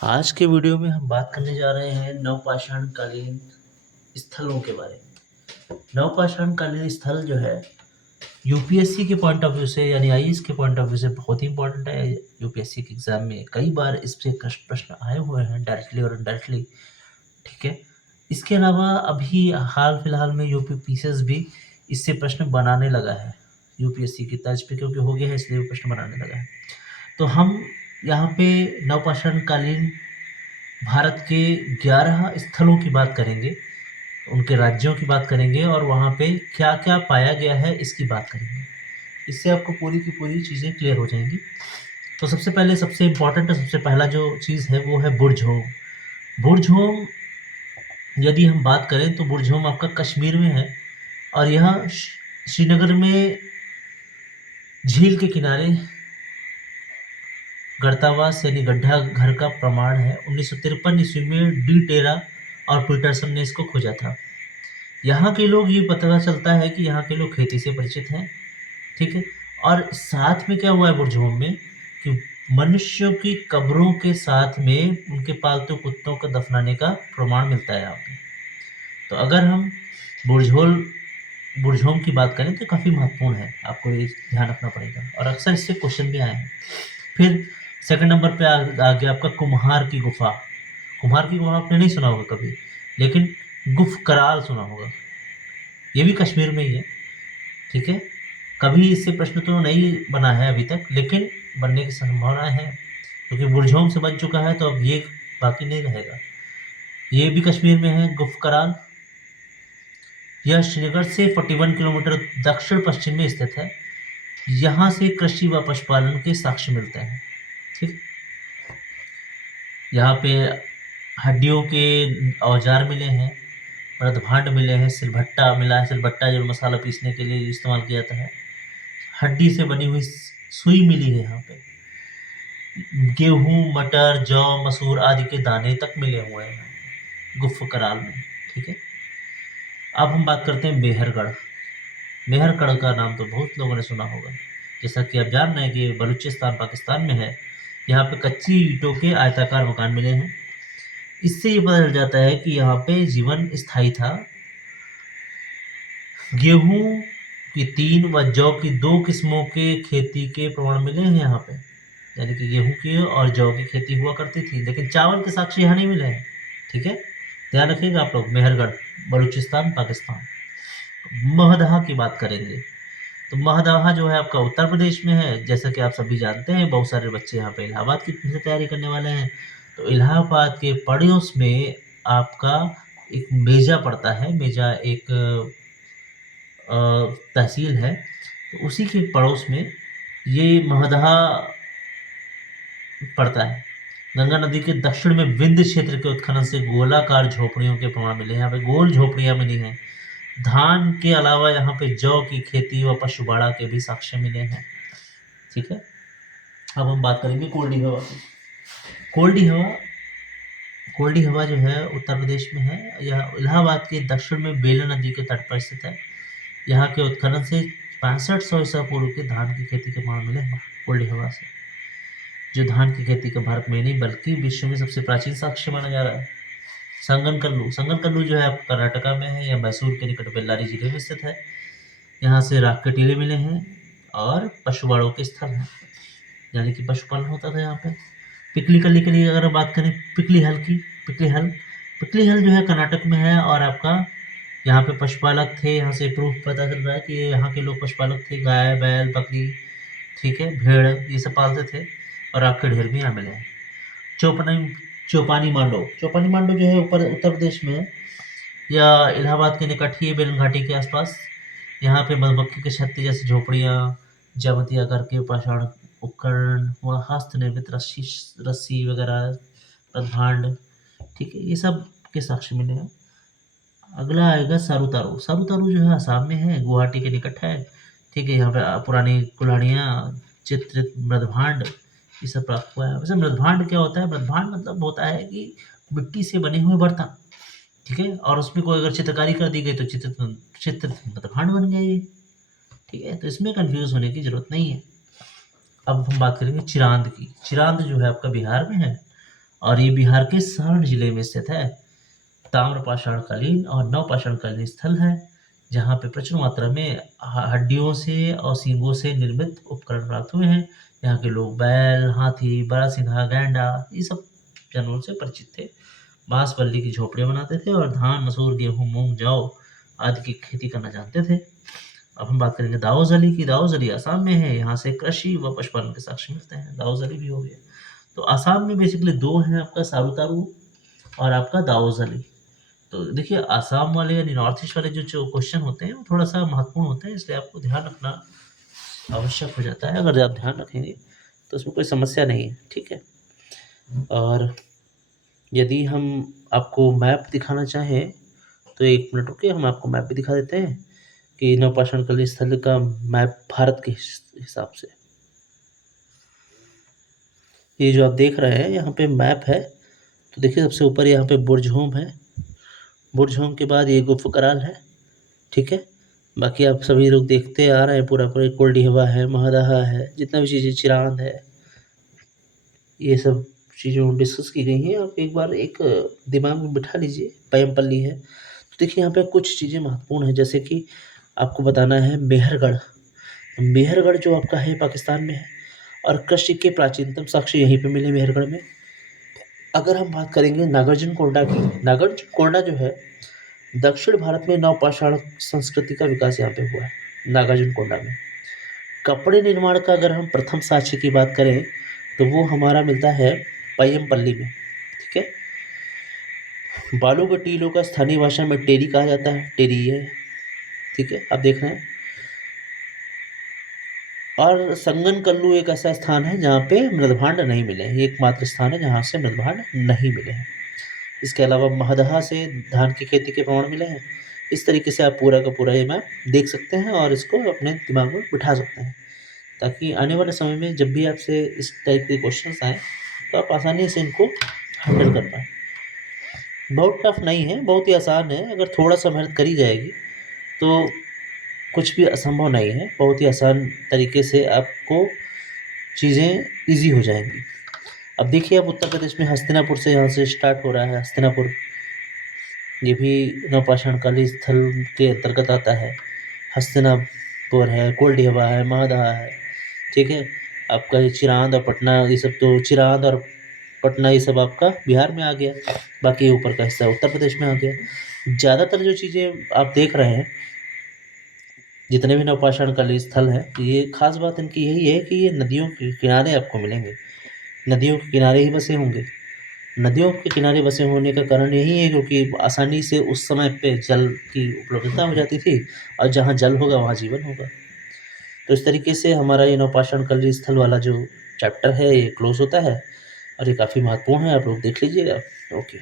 आज के वीडियो में हम बात करने जा रहे हैं नवपाषाण कालीन स्थलों के बारे में। नवपाषाण कालीन स्थल जो है यूपीएससी के पॉइंट ऑफ व्यू से यानी आईएएस के पॉइंट ऑफ व्यू से बहुत ही इंपॉर्टेंट है। यूपीएससी के एग्जाम में कई बार इससे प्रश्न आए हुए हैं डायरेक्टली और इनडायरेक्टली। ठीक है, इसके अलावा अभी हाल फिलहाल में यूपी पीसीएस भी इससे प्रश्न बनाने लगा है यूपीएससी की तर्ज पे, क्योंकि हो गया है इसलिए वो प्रश्न बनाने लगा है। तो हम यहाँ पे नवपाषाण कालीन भारत के 11 स्थलों की बात करेंगे, उनके राज्यों की बात करेंगे और वहाँ पे क्या-क्या पाया गया है इसकी बात करेंगे। इससे आपको पूरी की पूरी चीज़ें क्लियर हो जाएँगी। तो सबसे पहले सबसे इम्पोर्टेंट और सबसे पहला जो चीज़ है वो है बुर्ज़होम। बुर्ज़होम यदि हम बात करें तो बुर्ज़होम आपका कश्मीर में है और यह श्रीनगर में झील के किनारे गर्तावास यानी गड्ढा घर का प्रमाण है। 1953 ईस्वी में डी टेरा और पीटरसन ने इसको खोजा था। यहाँ के लोग ये पता चलता है कि यहाँ के लोग खेती से परिचित हैं, ठीक है। और साथ में क्या हुआ है बुर्ज़होम में कि मनुष्यों की कब्रों के साथ में उनके पालतू कुत्तों को दफनाने का प्रमाण मिलता है यहाँ पे। तो अगर हम बुर्ज़होम की बात करें तो काफ़ी महत्वपूर्ण है, आपको ये ध्यान रखना पड़ेगा और अक्सर इससे क्वेश्चन भी आए हैं। फिर सेकंड नंबर पे आ गया आपका कुम्हार की गुफा। कुम्हार की गुफा आपने नहीं सुना होगा कभी, लेकिन गुफ कराल सुना होगा। ये भी कश्मीर में ही है, ठीक है। कभी इससे प्रश्न तो नहीं बना है अभी तक, लेकिन बनने की संभावना है क्योंकि बुर्ज़होम से बन चुका है, तो अब ये बाकी नहीं रहेगा। ये भी कश्मीर में है गुफ कराल। यह श्रीनगर से 41 किलोमीटर दक्षिण पश्चिम में स्थित है। यहाँ से कृषि व पशुपालन के साक्ष्य मिलते हैं, ठीक। यहाँ पे हड्डियों के औजार मिले हैं, मृदभांड मिले हैं, सिलभट्टा मिला है। सिलभट्टा जो मसाला पीसने के लिए इस्तेमाल किया जाता है। हड्डी से बनी हुई सुई मिली है यहाँ पे। गेहूँ, मटर, जौ, मसूर आदि के दाने तक मिले हुए हैं गुफ कराल में, ठीक है। अब हम बात करते हैं मेहरगढ़। मेहरगढ़ का नाम तो बहुत लोगों ने सुना होगा। जैसा कि आप जान रहे हैं कि बलूचिस्तान पाकिस्तान में है। यहाँ पे कच्ची ईंटों के आयताकार मकान मिले हैं। इससे ये पता चल जाता है कि यहाँ पे जीवन स्थायी था। गेहूँ की 3 व जौ की 2 किस्मों के खेती के प्रमाण मिले हैं यहाँ पे, यानी कि गेहूँ की और जौ की खेती हुआ करती थी, लेकिन चावल के साक्ष्य यहाँ नहीं मिले हैं, ठीक है। ध्यान रखिएगा आप लोग। मेहरगढ़, बलूचिस्तान, पाकिस्तान। महदहा की बात करेंगे तो महदहा जो है आपका उत्तर प्रदेश में है। जैसा कि आप सभी जानते हैं, बहुत सारे बच्चे यहाँ पे इलाहाबाद की तैयारी करने वाले हैं, तो इलाहाबाद के पड़ोस में आपका एक मेजा पड़ता है। मेजा एक तहसील है, तो उसी के पड़ोस में ये महदहा पड़ता है। गंगा नदी के दक्षिण में विंध्य क्षेत्र के उत्खनन से गोलाकार झोपड़ियों के प्रमाण मिले हैं। यहाँ पे गोल झोपड़ियाँ मिली हैं। धान के अलावा यहाँ पे जौ की खेती व पशुबाड़ा के भी साक्ष्य मिले हैं, ठीक है। अब हम बात करेंगे कोल्डी हवा की। कोल्डी हवा जो है उत्तर प्रदेश में है। यह इलाहाबाद के दक्षिण में बेला नदी के तट पर स्थित है। यहाँ के उत्खनन से 6500 ईसा पूर्व के धान की खेती के प्रमाण मिले हैं कोल्डी हवा से, जो धान की खेती का भारत में नहीं बल्कि विश्व में सबसे प्राचीन साक्ष्य माना जा रहा है। संगनकल्लू जो है आपका कर्नाटका में है या मैसूर के निकट बेल्लारी जिले में स्थित है। यहाँ से राख के टीले मिले हैं और पशुबाड़ों के स्थल हैं, यानी कि पशुपालन होता था यहाँ पे। पिकली कली के लिए अगर बात करें पिकली हल की, पिकली हल जो है कर्नाटक में है और आपका यहाँ पे पशुपालक थे। यहाँ से प्रूफ पता चल रहा है कि यहाँ के लोग पशुपालक थे, गाय, बैल, बकरी, ठीक है, भेड़, ये सब पालते थे और राख के ढेर भी यहाँ मिले हैं। चौपानी मांडो जो है ऊपर उत्तर प्रदेश में है या इलाहाबाद के निकट ही बेलन घाटी के आसपास। यहाँ पे मधुमक्खी के छत्ते जैसी झोपड़ियाँ, ज्यामिति आकार के पाषाण उपकरण व हस्त निर्मित रस्सी वगैरह, प्रधांड, ठीक है, ये सब के साक्ष्य मिले हैं। अगला आएगा सारूतारू जो है असम में है, गुवाहाटी के निकट है, ठीक है। यहाँ पे पुरानी कुल्हाड़ियाँ, चित्रित मृदभांड, ये सब प्राप्त हुआ है। वैसे मृदभांड क्या होता है? मृदभांड मतलब होता है कि मिट्टी से बने हुए बर्तन, ठीक है, और उसमें कोई अगर चित्रकारी कर दी गई तो चित्र मृदभांड बन गया ये, ठीक है। तो इसमें कंफ्यूज होने की जरूरत नहीं है। अब हम बात करेंगे चिरांद की। चिरांद जो है आपका बिहार में है और ये बिहार के सारण जिले में स्थित है। ताम्रपाषाणकालीन और नवपाषाणकालीन स्थल है जहाँ पे प्रचुर मात्रा में हड्डियों से और सींगों से निर्मित उपकरण प्राप्त हुए हैं। यहाँ के लोग बैल, हाथी, बारहसिंघा, गैंडा ये सब जानवरों से परिचित थे। बांस बल्ली की झोपड़ियाँ बनाते थे और धान, मसूर, गेहूँ, मूंग, जौ आदि की खेती करना जानते थे। अब हम बात करेंगे दाऊजली की। दाऊजली असम में है। यहाँ से कृषि व पशुपालन के साक्ष्य मिलते हैं। दाऊजली भी हो गया। तो असम में बेसिकली दो हैं, आपका सारूतारू और आपका दाऊजली। तो देखिए आसाम वाले यानी नॉर्थ ईस्ट वाले जो क्वेश्चन होते हैं वो थोड़ा सा महत्वपूर्ण होते हैं, इसलिए आपको ध्यान रखना आवश्यक हो जाता है। अगर आप ध्यान रखेंगे तो उसमें कोई समस्या नहीं है, ठीक है। और यदि हम आपको मैप दिखाना चाहें तो 1 मिनट रुकिए, हम आपको मैप भी दिखा देते हैं कि नवपाषाणकालीन स्थल का मैप भारत के हिसाब से। ये जो आप देख रहे हैं यहाँ पे मैप है, तो देखिए सबसे ऊपर यहाँ पे बुर्जहोम है। बुर्जहोम के बाद ये गुफा कराल है, ठीक है। बाकी आप सभी लोग देखते आ रहे हैं पूरा कोल्डिहवा है, महदहा है, जितना भी चीज़ें चिरांद है, ये सब चीज़ों डिस्कस की गई हैं। आप एक बार एक दिमाग में बिठा लीजिए, पय्यमपल्ली है। तो देखिए यहाँ पे कुछ चीज़ें महत्वपूर्ण हैं, जैसे कि आपको बताना है मेहरगढ़। मेहरगढ़ जो आपका है पाकिस्तान में है और कृषि के प्राचीनतम साक्ष्य यहीं पे मिले मेहरगढ़ में। अगर हम बात करेंगे नागार्जुनकोंडा की, नागार्जुनकोंडा जो है दक्षिण भारत में नवपाषाण संस्कृति का विकास यहाँ पे हुआ है नागार्जुनकोंडा में। कपड़े निर्माण का अगर हम प्रथम साक्ष्य की बात करें तो वो हमारा मिलता है पय्यमपल्ली में, ठीक है। बालू के टीलों का स्थानीय भाषा में टेरी कहा जाता है, टेरी है, ठीक है, आप देख रहे हैं। और संगन कल्लू एक ऐसा स्थान है जहाँ पे मृदभांड नहीं मिले हैं, ये एकमात्र स्थान है जहाँ से मृदभांड नहीं मिले हैं। इसके अलावा महदहा से धान की खेती के प्रमाण मिले हैं। इस तरीके से आप पूरा का पूरा ये मैप देख सकते हैं और इसको अपने दिमाग में बिठा सकते हैं, ताकि आने वाले समय में जब भी आपसे इस टाइप के क्वेश्चंस आएँ तो आप आसानी से इनको हैंडल कर पाएँ। बहुत टफ नहीं है, बहुत ही आसान है। अगर थोड़ा सा मेहनत करी जाएगी तो कुछ भी असंभव नहीं है। बहुत ही आसान तरीके से आपको चीज़ें ईज़ी हो जाएंगी। अब देखिए, अब उत्तर प्रदेश में हस्तिनापुर से यहाँ से स्टार्ट हो रहा है। हस्तिनापुर ये भी नवपाषाणकालीन स्थल के अंतर्गत आता है। हस्तिनापुर है, कोल्डिहवा है, महदहा है, ठीक है। आपका ये चिरांद और पटना, ये सब तो चिरांद और पटना ये सब आपका बिहार में आ गया। बाकी ये ऊपर का हिस्सा उत्तर प्रदेश में आ गया। ज़्यादातर जो चीज़ें आप देख रहे हैं, जितने भी नवपाषाणकालीन स्थल हैं, ये खास बात इनकी यही है कि ये नदियों के किनारे आपको मिलेंगे। नदियों के किनारे ही बसे होंगे। नदियों के किनारे बसे होने का कारण यही है क्योंकि आसानी से उस समय पे जल की उपलब्धता हो जाती थी और जहाँ जल होगा वहाँ जीवन होगा। तो इस तरीके से हमारा ये नवपाषाणकालीन स्थल वाला जो चैप्टर है ये क्लोज़ होता है और ये काफ़ी महत्वपूर्ण है। आप लोग देख लीजिएगा। ओके।